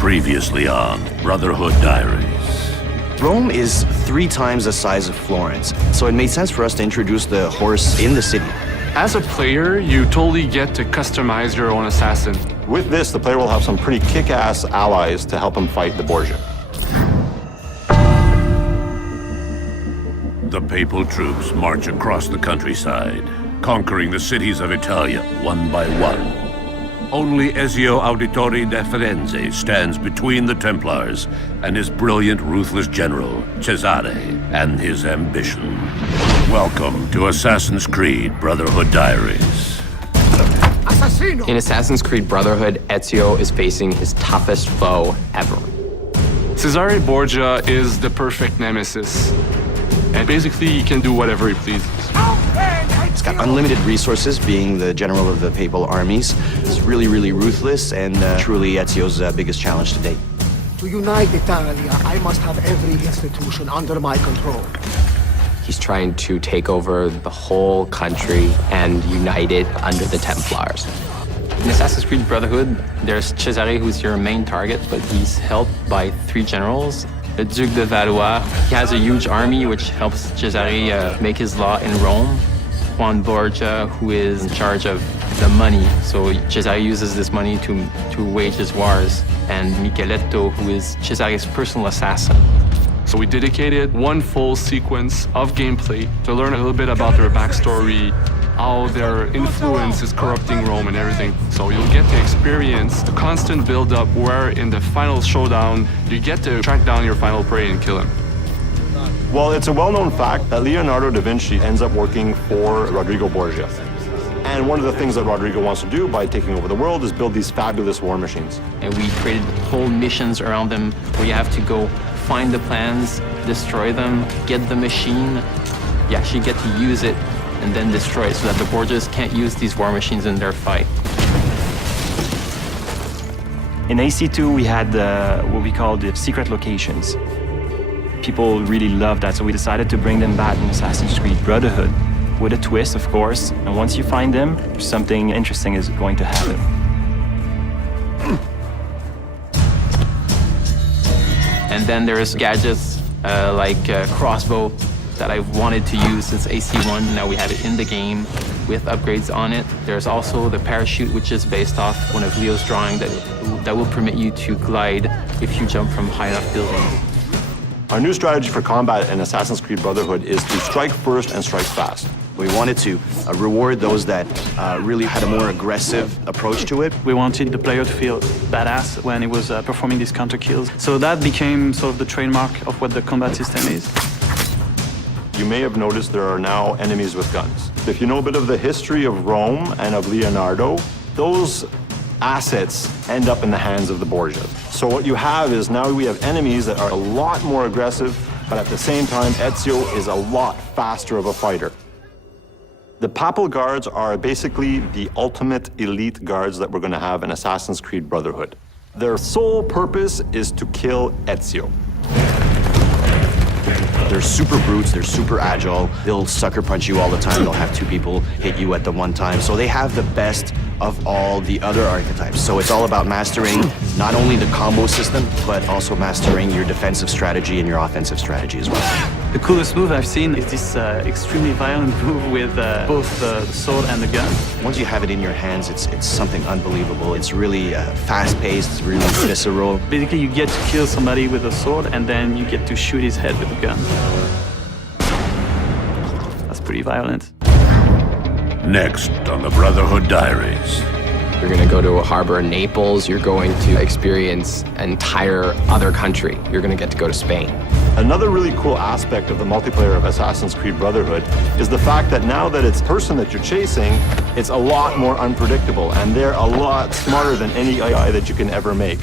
Previously on Brotherhood Diaries. Rome is 3 times the size of Florence, so it made sense for us to introduce the horse in the city. As a player, you totally get to customize your own assassin. With this, the player will have some pretty kick-ass allies to help him fight the Borgia. The papal troops march across the countryside, conquering the cities of Italia one by one. Only Ezio Auditore da Firenze stands between the Templars and his brilliant, ruthless general, Cesare, and his ambition. Welcome to Assassin's Creed Brotherhood Diaries. In Assassin's Creed Brotherhood, Ezio is facing his toughest foe ever. Cesare Borgia is the perfect nemesis. And basically, he can do whatever he pleases. He's got unlimited resources, being the general of the papal armies. He's really, really ruthless, and truly Ezio's biggest challenge to date. To unite Italia, I must have every institution under my control. He's trying to take over the whole country and unite it under the Templars. In Assassin's Creed Brotherhood, there's Cesare, who's your main target, but he's helped by 3 generals. The Duke de Valois, he has a huge army which helps Cesare make his law in Rome. Juan Borgia, who is in charge of the money, so Cesare uses this money to wage his wars. And Micheletto, who is Cesare's personal assassin. So we dedicated one full sequence of gameplay to learn a little bit about their backstory, how their influence is corrupting Rome and everything. So you'll get to experience the constant build-up where in the final showdown, you get to track down your final prey and kill him. Well, it's a well-known fact that Leonardo da Vinci ends up working for Rodrigo Borgia. And one of the things that Rodrigo wants to do by taking over the world is build these fabulous war machines. And we created whole missions around them where you have to go find the plans, destroy them, get the machine. You actually get to use it and then destroy it so that the Borgias can't use these war machines in their fight. In AC2, we had what we call the secret locations. People really loved that, so we decided to bring them back in Assassin's Creed Brotherhood with a twist, of course. And once you find them, something interesting is going to happen. And then there's gadgets like crossbow that I've wanted to use since AC1. Now we have it in the game with upgrades on it. There's also the parachute, which is based off one of Leo's drawing that will permit you to glide if you jump from high enough buildings. Our new strategy for combat in Assassin's Creed Brotherhood is to strike first and strike fast. We wanted to reward those that really had a more aggressive approach to it. We wanted the player to feel badass when he was performing these counter kills. So that became sort of the trademark of what the combat system is. You may have noticed there are now enemies with guns. If you know a bit of the history of Rome and of Leonardo, those assets end up in the hands of the Borgias. So what you have is now we have enemies that are a lot more aggressive, but at the same time, Ezio is a lot faster of a fighter. The Papal Guards are basically the ultimate elite guards that we're going to have in Assassin's Creed Brotherhood. Their sole purpose is to kill Ezio. They're super brutes, they're super agile. They'll sucker punch you all the time. They'll have 2 people hit you at the one time. So they have the best of all the other archetypes. So it's all about mastering not only the combo system, but also mastering your defensive strategy and your offensive strategy as well. The coolest move I've seen is this extremely violent move with both the sword and the gun. Once you have it in your hands, it's something unbelievable. It's really fast-paced, it's really visceral. Basically, you get to kill somebody with a sword, and then you get to shoot his head with a gun. That's pretty violent. Next on the Brotherhood Diaries. You're going to go to a harbor in Naples. You're going to experience an entire other country. You're going to get to go to Spain. Another really cool aspect of the multiplayer of Assassin's Creed Brotherhood is the fact that now that it's the person that you're chasing, it's a lot more unpredictable, and they're a lot smarter than any AI that you can ever make.